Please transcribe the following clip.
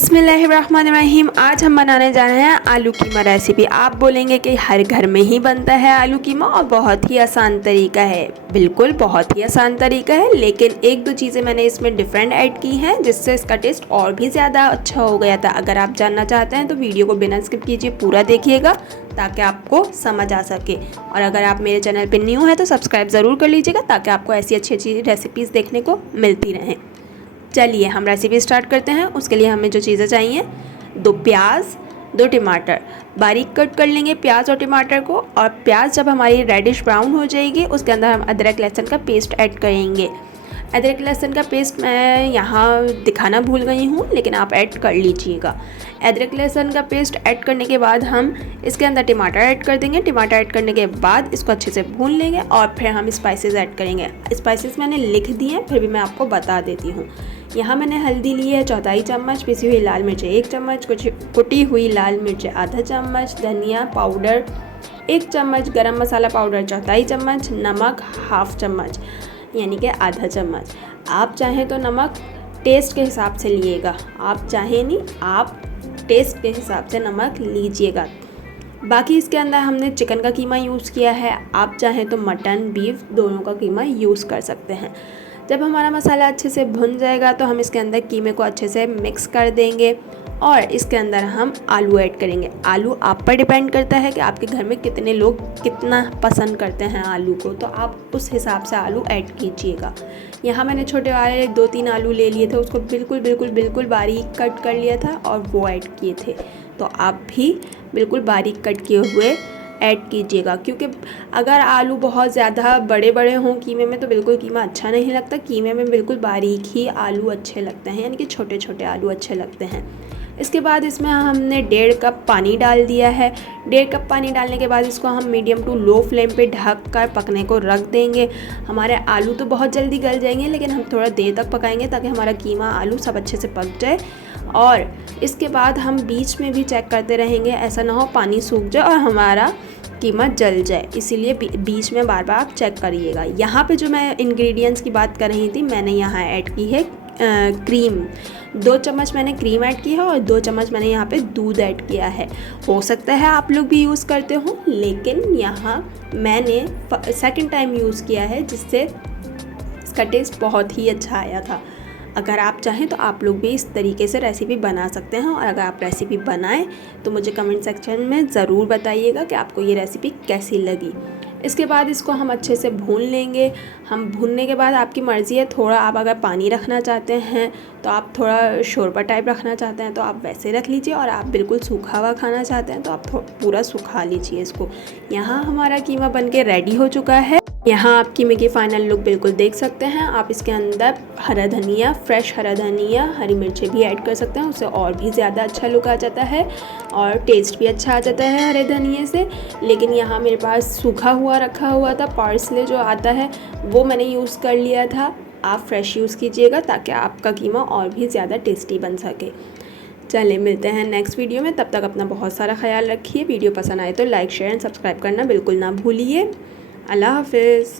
बिस्मिल्लाहिर्रहमानिर्रहीम। आज हम बनाने जा रहे हैं आलू कीमा रेसिपी। आप बोलेंगे कि हर घर में ही बनता है आलू कीमा और बहुत ही आसान तरीका है। बिल्कुल बहुत ही आसान तरीका है, लेकिन एक दो चीज़ें मैंने इसमें डिफरेंट ऐड की हैं जिससे इसका टेस्ट और भी ज़्यादा अच्छा हो गया था। अगर आप जानना चाहते हैं तो वीडियो को बिना स्किप कीजिए, पूरा देखिएगा ताकि आपको समझ आ सके। और अगर आप मेरे चैनल पर न्यू हैं तो सब्सक्राइब ज़रूर कर लीजिएगा ताकि आपको ऐसी अच्छी अच्छी रेसिपीज़ देखने को मिलती रहें। चलिए हम रेसिपी स्टार्ट करते हैं। उसके लिए हमें जो चीज़ें चाहिए, 2 प्याज, 2 टमाटर बारीक कट कर लेंगे प्याज और टमाटर को। और प्याज जब हमारी रेडिश ब्राउन हो जाएगी उसके अंदर हम अदरक लहसुन का पेस्ट ऐड करेंगे। अदरक लहसुन का पेस्ट मैं यहाँ दिखाना भूल गई हूँ, लेकिन आप ऐड कर लीजिएगा। अदरक लहसुन का पेस्ट ऐड करने के बाद हम इसके अंदर टमाटर ऐड कर देंगे। टमाटर ऐड करने के बाद इसको अच्छे से भून लेंगे और फिर हम स्पाइसेस ऐड करेंगे। स्पाइसेस मैंने लिख दिए हैं, फिर भी मैं आपको बता देती हूँ। यहाँ मैंने हल्दी ली है 1/4 चम्मच, पिसी हुई लाल मिर्च 1 चम्मच, कुटी हुई लाल मिर्च आधा चम्मच, धनिया पाउडर 1 चम्मच, गरम मसाला पाउडर 1/4 चम्मच, नमक 1/2 चम्मच यानी कि आधा चम्मच। आप चाहें तो नमक टेस्ट के हिसाब से लिएगा, आप चाहें नहीं, आप टेस्ट के हिसाब से नमक लीजिएगा। बाकी इसके अंदर हमने चिकन का कीमा यूज़ किया है, आप चाहें तो मटन बीफ दोनों का कीमा यूज़ कर सकते हैं। जब हमारा मसाला अच्छे से भुन जाएगा तो हम इसके अंदर कीमे को अच्छे से मिक्स कर देंगे और इसके अंदर हम आलू ऐड करेंगे। आलू आप पर डिपेंड करता है कि आपके घर में कितने लोग कितना पसंद करते हैं आलू को, तो आप उस हिसाब से आलू ऐड कीजिएगा। यहाँ मैंने छोटे वाले 2-3 आलू ले लिए थे, उसको बिल्कुल बारीक कट कर लिया था और वो ऐड किए थे। तो आप भी बिल्कुल बारीक कट किए हुए ऐड कीजिएगा, क्योंकि अगर आलू बहुत ज़्यादा बड़े बड़े हों कीमे में तो बिल्कुल कीमा अच्छा नहीं लगता। कीमे में बिल्कुल बारीक ही आलू अच्छे लगते हैं, यानी कि छोटे छोटे आलू अच्छे लगते हैं। इसके बाद इसमें हमने 1.5 कप पानी डाल दिया है। 1.5 कप पानी डालने के बाद इसको हम मीडियम टू लो फ्लेम पे ढक कर पकने को रख देंगे। हमारे आलू तो बहुत जल्दी गल जाएंगे, लेकिन हम थोड़ा देर तक पकाएंगे ताकि हमारा कीमा आलू सब अच्छे से पक जाए। और इसके बाद हम बीच में भी चेक करते रहेंगे, ऐसा ना हो पानी सूख जाए और हमारा कीमा जल जाए, इसीलिए बीच में बार बार आप चेक करिएगा। यहाँ पे जो मैं इंग्रेडिएंट्स की बात कर रही थी, मैंने यहाँ ऐड की है क्रीम। 2 चम्मच मैंने क्रीम ऐड की है और 2 चम्मच मैंने यहाँ पे दूध ऐड किया है। हो सकता है आप लोग भी यूज़ करते हो, लेकिन यहाँ मैंने सेकंड टाइम यूज़ किया है जिससे इसका टेस्ट बहुत ही अच्छा आया था। अगर आप चाहें तो आप लोग भी इस तरीके से रेसिपी बना सकते हैं। और अगर आप रेसिपी बनाएं तो मुझे कमेंट सेक्शन में ज़रूर बताइएगा कि आपको ये रेसिपी कैसी लगी। इसके बाद इसको हम अच्छे से भून लेंगे। हम भूनने के बाद आपकी मर्ज़ी है, थोड़ा आप अगर पानी रखना चाहते हैं तो आप थोड़ा शोरबा टाइप रखना चाहते हैं तो आप वैसे रख लीजिए, और आप बिल्कुल सूखा हुआ खाना चाहते हैं तो आप पूरा सुखा लीजिए इसको। यहाँ हमारा कीमा बनके रेडी हो चुका है। यहाँ आप कीमे की फ़ाइनल लुक बिल्कुल देख सकते हैं। आप इसके अंदर हरा धनिया, फ्रेश हरा धनिया, हरी मिर्चें भी ऐड कर सकते हैं, उससे और भी ज़्यादा अच्छा लुक आ जाता है और टेस्ट भी अच्छा आ जाता है हरे धनिए से। लेकिन यहाँ मेरे पास सूखा हुआ रखा हुआ था पार्सले जो आता है, वो मैंने यूज़ कर लिया था। आप फ्रेश यूज़ कीजिएगा ताकि आपका कीमा और भी ज़्यादा टेस्टी बन सके। चलिए मिलते हैं नेक्स्ट वीडियो में, तब तक अपना बहुत सारा ख्याल रखिए। वीडियो पसंद आए तो लाइक शेयर एंड सब्सक्राइब करना बिल्कुल ना भूलिए। अल्लाह हाफिज़।